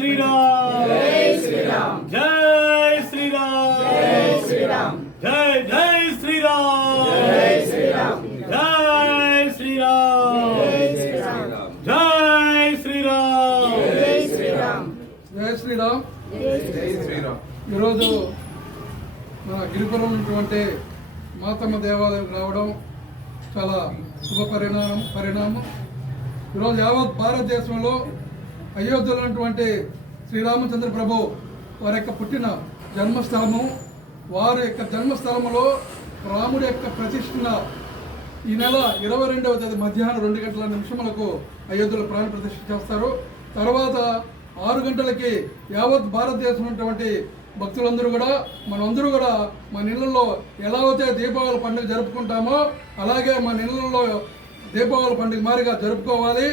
జై శ్రీరామ్ జై శ్రీరామ్ జై శ్రీరామ్ జై జై శ్రీరామ్ జై శ్రీరామ్ జై శ్రీరామ్ జై శ్రీరామ్ జై శ్రీరామ్ జయ శ్రీరామ్ ఈరోజు మన గిరిపురం ఉన్నటువంటి మాతమ్మ దేవాలయం రావడం చాలా శుభ పరిణామం పరిణామం ఈరోజు యావత్ భారతదేశంలో అయోధ్యలో ఉన్నటువంటి శ్రీరామచంద్ర ప్రభు వారి యొక్క పుట్టిన జన్మస్థలము వారి యొక్క జన్మస్థలములో రాముడి యొక్క ప్రతిష్ఠన ఈ నెల ఇరవై రెండవ తేదీ మధ్యాహ్నం రెండు గంటల నిమిషములకు అయోధ్యలో ప్రాణ ప్రతిష్ఠ చేస్తారు. తర్వాత ఆరు గంటలకి యావత్ భారతదేశం ఉన్నటువంటి భక్తులందరూ కూడా మనందరూ కూడా మన ఇళ్ళలో ఎలా అయితే దీపావళి పండుగ జరుపుకుంటామో అలాగే మన ఇళ్ళలో దీపావళి పండుగ మారిగా జరుపుకోవాలి.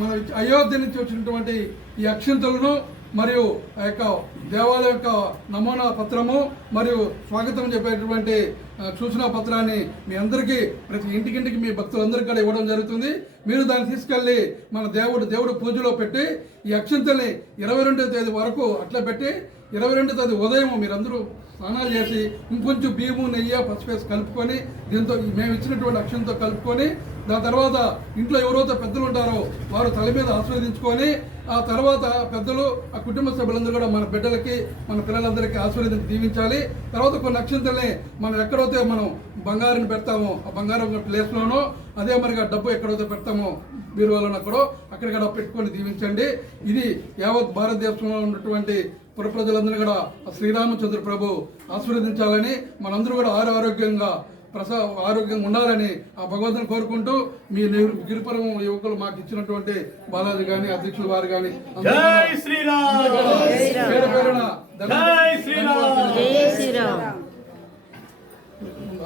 మన అయోధ్య నుంచి వచ్చినటువంటి ఈ అక్షింతలను మరియు ఆ యొక్క దేవాలయం యొక్క నమూనా పత్రము మరియు స్వాగతం చెప్పేటువంటి సూచన సూచనా పత్రాన్ని మీ అందరికీ ప్రతి ఇంటికింటికి మీ భక్తులందరికీ కూడా ఇవ్వడం జరుగుతుంది. మీరు దాన్ని తీసుకెళ్ళి మన దేవుడు దేవుడు పూజలో పెట్టి ఈ అక్షింతల్ని ఇరవై రెండవ తేదీ వరకు అట్లా పెట్టి ఇరవై రెండో తేదీ ఉదయం మీరందరూ స్నానాలు చేసి ఇంకొంచెం బియ్యము నెయ్యి పసుపేసి కలుపుకొని దీంతో మేము ఇచ్చినటువంటి అక్షంతో కలుపుకొని దాని తర్వాత ఇంట్లో ఎవరైతే పెద్దలు ఉంటారో వారు తల మీద ఆశీర్వదించుకొని ఆ తర్వాత పెద్దలు ఆ కుటుంబ సభ్యులందరూ కూడా మన బిడ్డలకి మన పిల్లలందరికీ ఆశీర్వదించి దీవించాలి. తర్వాత కొన్ని అక్షంతల్ని మనం ఎక్కడైతే మనం బంగారుని పెడతామో ఆ బంగారం ప్లేస్లోనో అదే మరిగా డబ్బు ఎక్కడైతే పెడతామో బీరువాలో అక్కడో అక్కడిక్కడ పెట్టుకొని దీవించండి. ఇది యావత్ భారతదేశంలో ఉన్నటువంటి పుర ప్రజలందరూ కూడా శ్రీరామచంద్ర ప్రభు ఆశీర్వదించాలని మనందరూ కూడా ఆరు ఆరోగ్యంగా ప్రసా ఆరోగ్యంగా ఉండాలని ఆ భగవంతుని కోరుకుంటూ మీ గిరిపురం యువకులు మాకు ఇచ్చినటువంటి బాలాజీ గాని అధ్యక్షులు వారు కానీ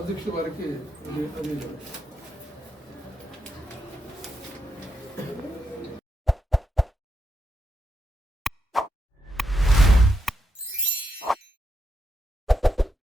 అధ్యక్షుడు వారికి